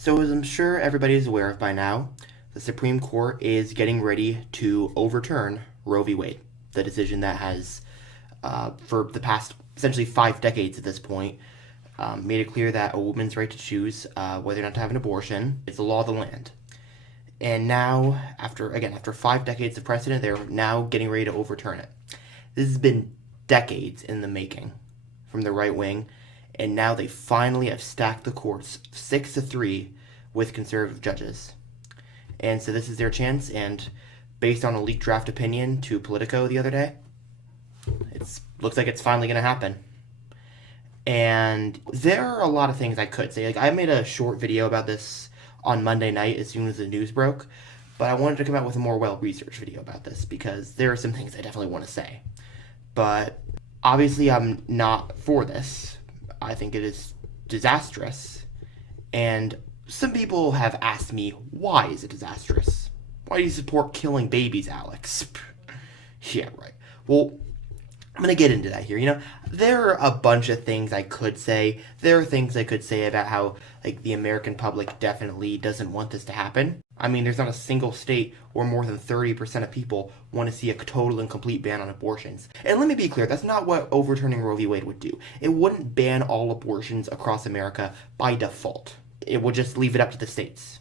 So, as I'm sure everybody is aware of by now, the Supreme Court is getting ready to overturn Roe v. Wade, the decision that has, for the past essentially 5 decades at this point, made it clear that a woman's right to choose whether or not to have an abortion is the law of the land. And now, after 5 decades of precedent, they're now getting ready to overturn it. This has been decades in the making from the right wing, and now they finally have stacked the courts 6-3 with conservative judges. And so this is their chance, and based on a leaked draft opinion to Politico the other day, it looks like it's finally going to happen. And there are a lot of things I could say. Like, I made a short video about this on Monday night as soon as the news broke, but I wanted to come out with a more well-researched video about this because there are some things I definitely want to say. But obviously I'm not for this. I think it is disastrous. And some people have asked me, why is it disastrous? Why do you support killing babies, Alex? Yeah, right. Well, I'm going to get into that here. There are a bunch of things I could say. There are things I could say about how, the American public definitely doesn't want this to happen. I mean, there's not a single state where more than 30% of people want to see a total and complete ban on abortions. And let me be clear, that's not what overturning Roe v. Wade would do. It wouldn't ban all abortions across America by default. It would just leave it up to the states.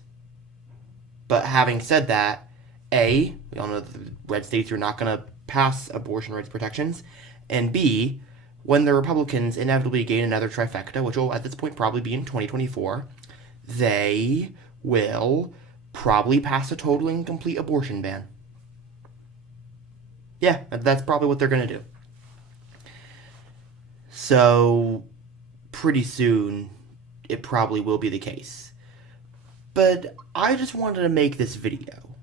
But having said that, A, we all know that the red states are not going to pass abortion rights protections, and B, when the Republicans inevitably gain another trifecta, which will at this point probably be in 2024, they will probably pass a total and complete abortion ban. Yeah, that's probably what they're going to do. So, pretty soon, it probably will be the case. But I just wanted to make this video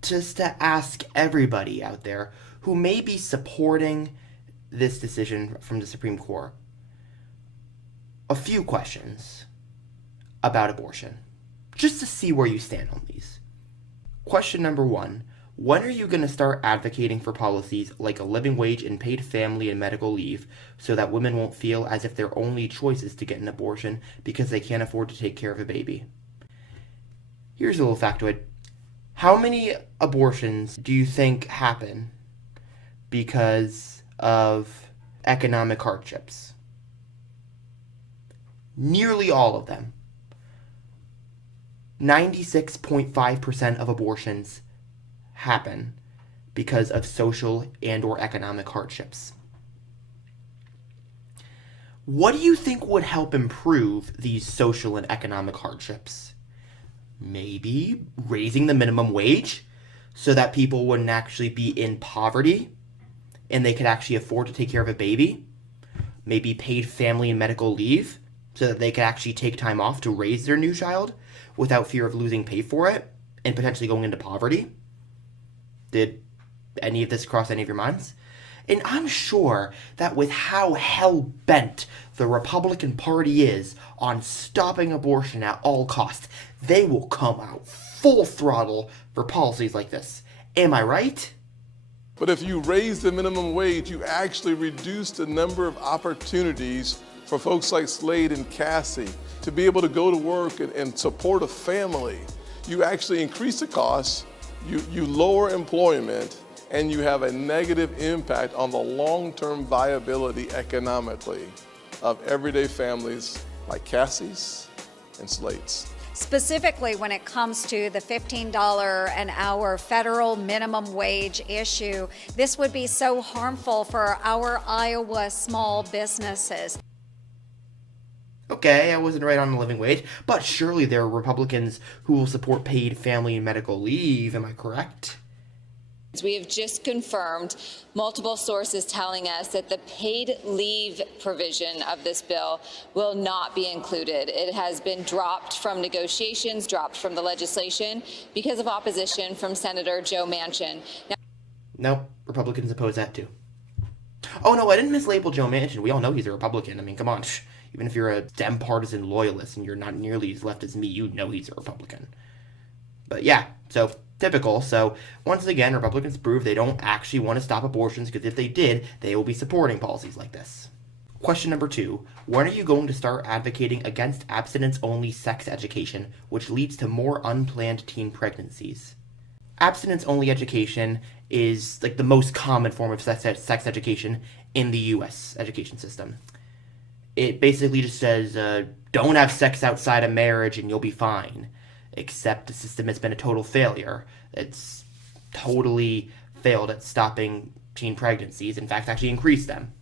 just to ask everybody out there who may be supporting this decision from the Supreme Court a few questions about abortion, just to see where you stand on these. Question number 1, when are you going to start advocating for policies like a living wage and paid family and medical leave so that women won't feel as if their only choice is to get an abortion because they can't afford to take care of a baby? Here's a little factoid. How many abortions do you think happen because of economic hardships? Nearly all of them. 96.5% of abortions happen because of social and or economic hardships. What do you think would help improve these social and economic hardships? Maybe raising the minimum wage so that people wouldn't actually be in poverty and they could actually afford to take care of a baby. Maybe paid family and medical leave so that they could actually take time off to raise their new child without fear of losing pay for it and potentially going into poverty. Did any of this cross any of your minds? And I'm sure that with how hell-bent the Republican Party is on stopping abortion at all costs, they will come out full throttle for policies like this. Am I right? But if you raise the minimum wage, you actually reduce the number of opportunities for folks like Slade and Cassie to be able to go to work and support a family. You actually increase the costs, you lower employment, and you have a negative impact on the long-term viability economically of everyday families like Cassie's and Slade's. Specifically when it comes to the $15 an hour federal minimum wage issue, this would be so harmful for our Iowa small businesses. Okay, I wasn't right on the living wage, but surely there are Republicans who will support paid family and medical leave, am I correct? We have just confirmed multiple sources telling us that the paid leave provision of this bill will not be included. It has been dropped from negotiations, dropped from the legislation because of opposition from Senator Joe Manchin. Nope, Republicans oppose that too. Oh no, I didn't mislabel Joe Manchin. We all know he's a Republican. I mean, come on. Even if you're a Dem partisan loyalist and you're not nearly as left as me, you know he's a Republican. But yeah, so typical. So once again, Republicans prove they don't actually want to stop abortions because if they did, they will be supporting policies like this. Question number 2. When are you going to start advocating against abstinence-only sex education, which leads to more unplanned teen pregnancies? Abstinence-only education is like the most common form of sex education in the U.S. education system. It basically just says, don't have sex outside of marriage and you'll be fine. Except the system has been a total failure. It's totally failed at stopping teen pregnancies, in fact, actually increased them.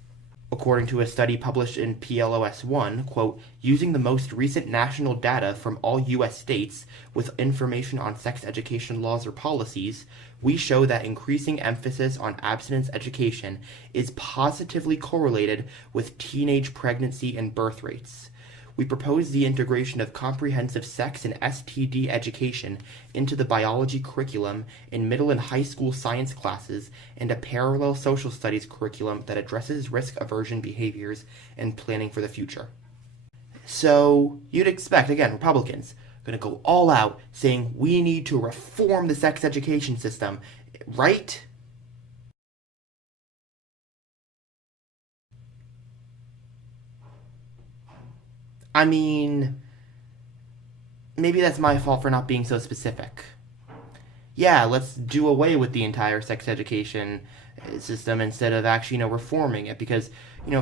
According to a study published in PLOS One, quote, using the most recent national data from all U.S. states with information on sex education laws or policies, we show that increasing emphasis on abstinence education is positively correlated with teenage pregnancy and birth rates. We propose the integration of comprehensive sex and STD education into the biology curriculum in middle and high school science classes and a parallel social studies curriculum that addresses risk aversion behaviors and planning for the future. So, you'd expect, again, Republicans going to go all out saying we need to reform the sex education system, right? I mean, maybe that's my fault for not being so specific. Yeah, let's do away with the entire sex education system instead of actually, reforming it, because,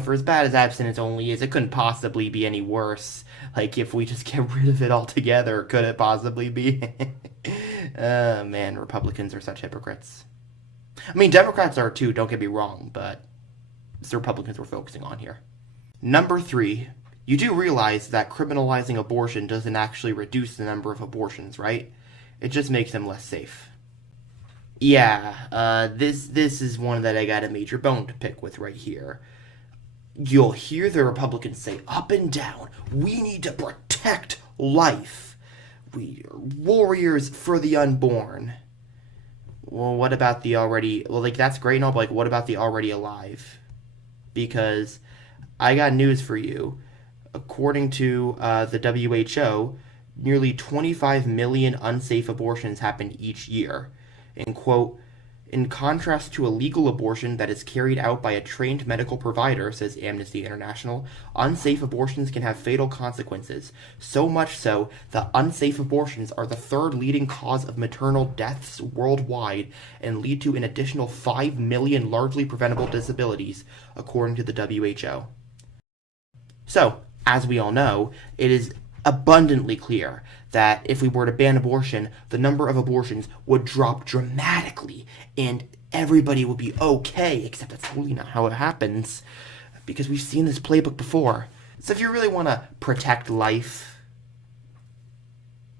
for as bad as abstinence only is, it couldn't possibly be any worse. Like, if we just get rid of it altogether, could it possibly be? Man, Republicans are such hypocrites. I mean, Democrats are too, don't get me wrong, but it's the Republicans we're focusing on here. Number 3. You do realize that criminalizing abortion doesn't actually reduce the number of abortions, right? It just makes them less safe. Yeah, this is one that I got a major bone to pick with right here. You'll hear the Republicans say up and down, we need to protect life. We are warriors for the unborn. Well, what about the already... Well, that's great and all, but, what about the already alive? Because I got news for you. According to the WHO, nearly 25 million unsafe abortions happen each year. And, quote, in contrast to a legal abortion that is carried out by a trained medical provider, says Amnesty International, unsafe abortions can have fatal consequences. So much so that unsafe abortions are the 3rd leading cause of maternal deaths worldwide and lead to an additional 5 million largely preventable disabilities, according to the WHO. So, as we all know, it is abundantly clear that if we were to ban abortion, the number of abortions would drop dramatically and everybody would be okay, except that's totally not how it happens, because we've seen this playbook before. So if you really want to protect life,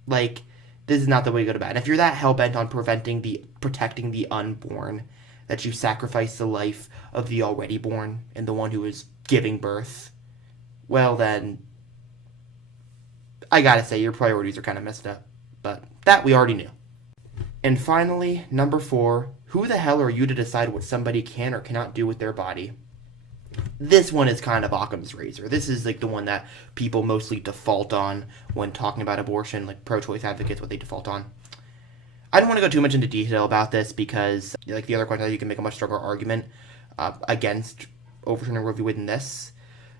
this is not the way to go to bat. And if you're that hell-bent on protecting the unborn, that you sacrifice the life of the already born and the one who is giving birth, well then, I gotta say, your priorities are kind of messed up. But that we already knew. And finally, number 4, who the hell are you to decide what somebody can or cannot do with their body? This one is kind of Occam's razor. This is the one that people mostly default on when talking about abortion, pro-choice advocates, what they default on. I don't want to go too much into detail about this because, the other question, you can make a much stronger argument against overturning Roe v. Wade than this.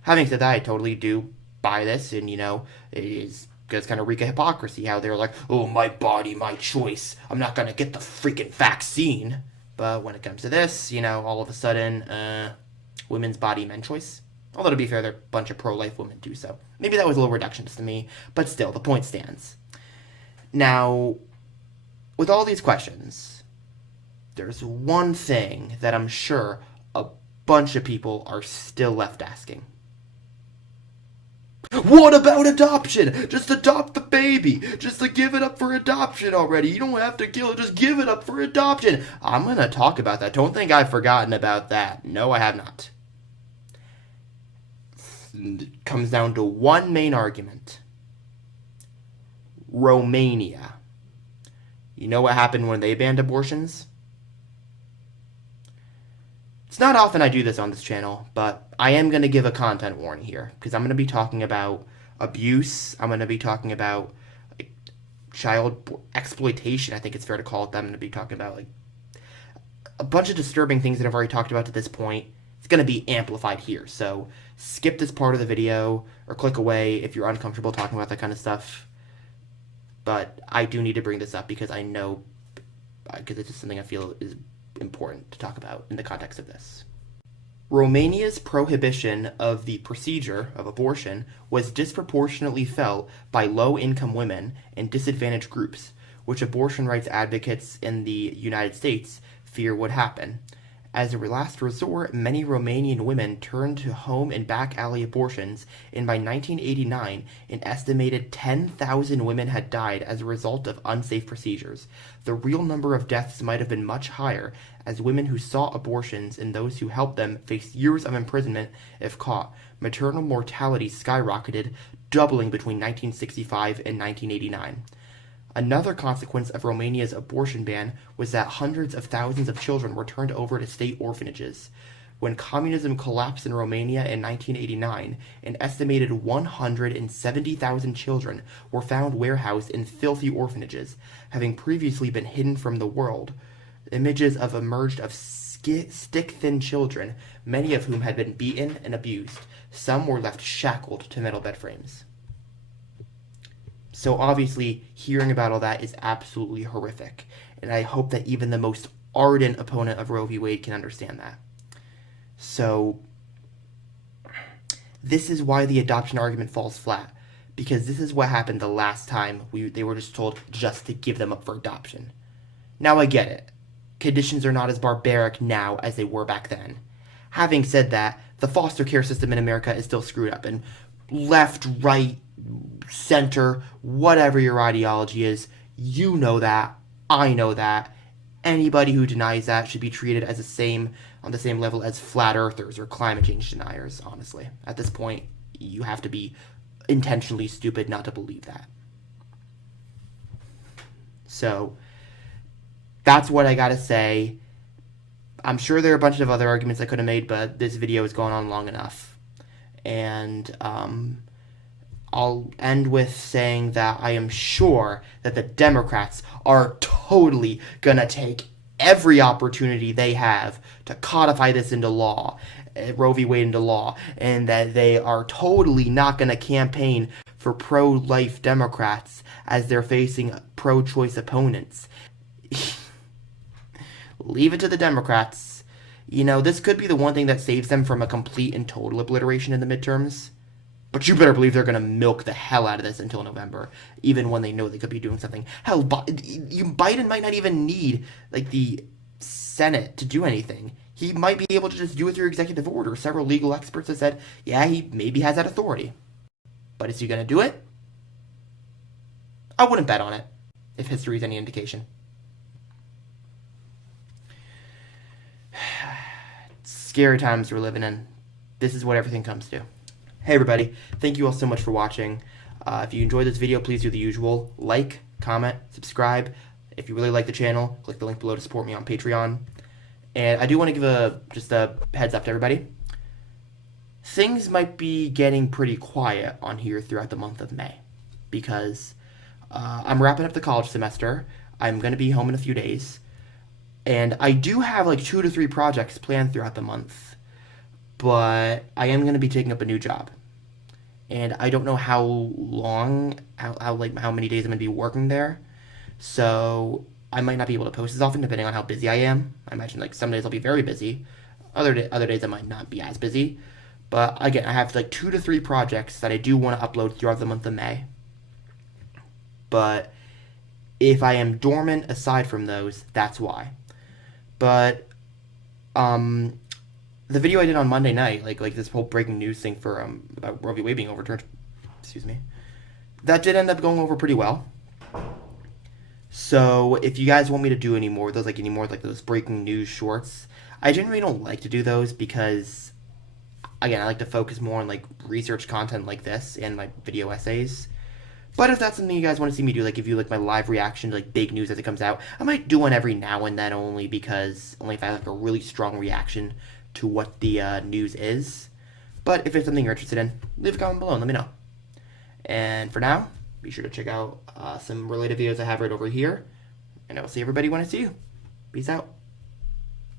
Having said that, I totally do buy this, and, it is just kind of reek of hypocrisy, how they're like, oh, my body, my choice, I'm not going to get the freaking vaccine. But when it comes to this, all of a sudden, women's body, men's choice. Although, to be fair, there are a bunch of pro-life women too, so maybe that was a little reductionist to me, but still, the point stands. Now, with all these questions, there's one thing that I'm sure a bunch of people are still left asking. What about adoption? Just adopt the baby. Just give it up for adoption already. You don't have to kill it. Just give it up for adoption. I'm going to talk about that. Don't think I've forgotten about that. No, I have not. It comes down to one main argument. Romania. You know what happened when they banned abortions? It's not often I do this on this channel, but I am going to give a content warning here, because I'm going to be talking about abuse, I'm going to be talking about child exploitation, I think it's fair to call it that. I'm going to be talking about a bunch of disturbing things that I've already talked about to this point. it's going to be amplified here. So skip this part of the video or click away if you're uncomfortable talking about that kind of stuff. But I do need to bring this up because I know, because it's just something I feel is important to talk about in the context of this. Romania's prohibition of the procedure of abortion was disproportionately felt by low-income women and disadvantaged groups, which abortion rights advocates in the United States fear would happen. As a last resort, many Romanian women turned to home and back alley abortions, and by 1989, an estimated 10,000 women had died as a result of unsafe procedures. The real number of deaths might have been much higher, as women who sought abortions and those who helped them faced years of imprisonment if caught. Maternal mortality skyrocketed, doubling between 1965 and 1989. Another consequence of Romania's abortion ban was that hundreds of thousands of children were turned over to state orphanages. When communism collapsed in Romania in 1989, an estimated 170,000 children were found warehoused in filthy orphanages, having previously been hidden from the world. Images have emerged of stick-thin children, many of whom had been beaten and abused. Some were left shackled to metal bed frames. So obviously, hearing about all that is absolutely horrific, and I hope that even the most ardent opponent of Roe v. Wade can understand that. So, this is why the adoption argument falls flat, because this is what happened the last time they were just told just to give them up for adoption. Now I get it. Conditions are not as barbaric now as they were back then. Having said that, the foster care system in America is still screwed up, and left, right, center, whatever your ideology is, you know that, I know that. Anybody who denies that should be treated as on the same level as flat earthers or climate change deniers, honestly. At this point, you have to be intentionally stupid not to believe that. So, that's what I gotta say. I'm sure there are a bunch of other arguments I could have made, but this video has gone on long enough. And, I'll end with saying that I am sure that the Democrats are totally gonna take every opportunity they have to codify this into law, Roe v. Wade into law, and that they are totally not gonna campaign for pro-life Democrats as they're facing pro-choice opponents. Leave it to the Democrats. You know, this could be the one thing that saves them from a complete and total obliteration in the midterms. But you better believe they're going to milk the hell out of this until November, even when they know they could be doing something. Hell, Biden might not even need, the Senate to do anything. He might be able to just do it through executive order. Several legal experts have said, yeah, he maybe has that authority. But is he going to do it? I wouldn't bet on it, if history is any indication. Scary times we're living in. This is what everything comes to. Hey everybody, thank you all so much for watching. If you enjoyed this video, please do the usual. Like, comment, subscribe. If you really like the channel, click the link below to support me on Patreon. And I do want to give just a heads up to everybody. Things might be getting pretty quiet on here throughout the month of May. Because I'm wrapping up the college semester. I'm going to be home in a few days. And I do have 2 to 3 projects planned throughout the month. But I am going to be taking up a new job. And I don't know how long, how many days I'm going to be working there. So I might not be able to post as often depending on how busy I am. I imagine some days I'll be very busy. Other days I might not be as busy. But again, I have 2 to 3 projects that I do want to upload throughout the month of May. But if I am dormant aside from those, that's why. But the video I did on Monday night, like this whole breaking news thing for about Roe v. Wade being overturned, that did end up going over pretty well. So if you guys want me to do any more of those, those breaking news shorts, I generally don't like to do those because, again, I like to focus more on research content like this and my video essays. But if that's something you guys want to see me do, give you my live reaction to big news as it comes out, I might do one every now and then only if I have a really strong reaction to what the news is. But if it's something you're interested in, leave a comment below and let me know. And for now, be sure to check out some related videos I have right over here. And I will see everybody when I see you. Peace out.